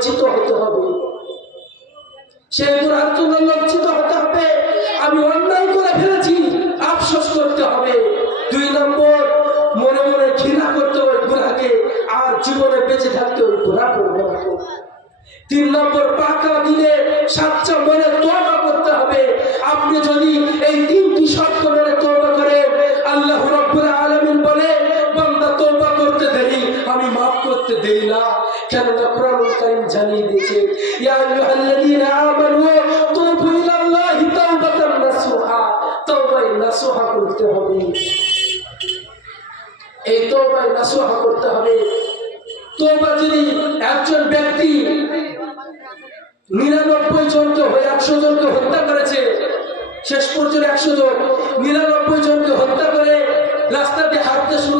লজ্জিত হতে হবে। সেই দুরাত্মকে লজ্জিত হতে হবে। আমি অন্যায় করে ফেলেছি, আফসোস করতে হবে। দুই নম্বর, মনে মনে ঘৃণা করতে হবে গুণাকে আর জীবনে বেঁচে থাকতে হবে গুণা করব তিন নম্বর, পাকা দিনে সাচ্চা মনে তোয়া করতে হবে। আপনি কেননা কোরআনুল কারীম জানিয়ে দিয়েছে, ইয়া আইয়ুহাল্লাযীনা আমানু তুবু ইলাল্লাহি তাওবাতান নাসুহা তওবাই নাসুহা করতে হবে। এই তওবাই নাসুহা করতে হবে। তোবা যদি একজন ব্যক্তি নিরানব্বই জনকে একশো জনকে হত্যা করেছে, শেষ পর্যন্ত একশো জন, নিরানব্বই জনকে হত্যা করে রাস্তাতে হাঁটতে শুরু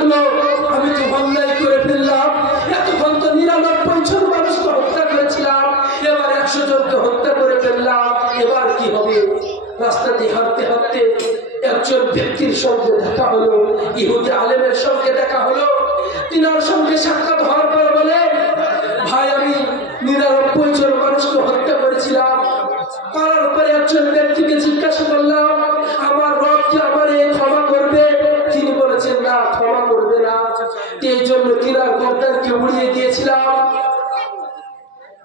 ব্যক্তির সঙ্গে দেখা হলো, ইহুদি আলেমের সঙ্গে দেখা হলো, তিনার সঙ্গে সাক্ষাৎ হওয়ার পর বলে, ভাই, আমি নিরানব্বই জন মানুষকে হত্যা করেছিলাম। করার পরে একজন ব্যক্তিকে জিজ্ঞাসা করলাম, আমার রব কি আমার ক্ষমা করবে? তিনি বলেছেন, না, ক্ষমা করবে না। এই জন্য তিনার গর্দানকে উড়িয়ে দিয়েছিলাম।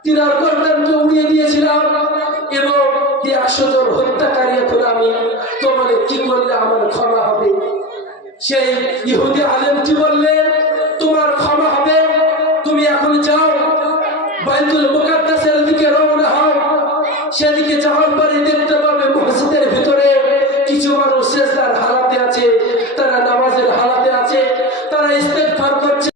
তিনার গর্দানকে উড়িয়ে দিয়েছিলাম। ক্ষমা হবে। সেই ইহুদি আলেমটি বললে? তোমার ক্ষমা হবে। তুমি এখন যাও। বাইতুল মুকাদ্দাসের দিকে রওনা হও। সেদিকে যাওয়ার পরে দেখতে পাবে মসজিদের ভিতরে কিছু মানুষ শেষদার হারা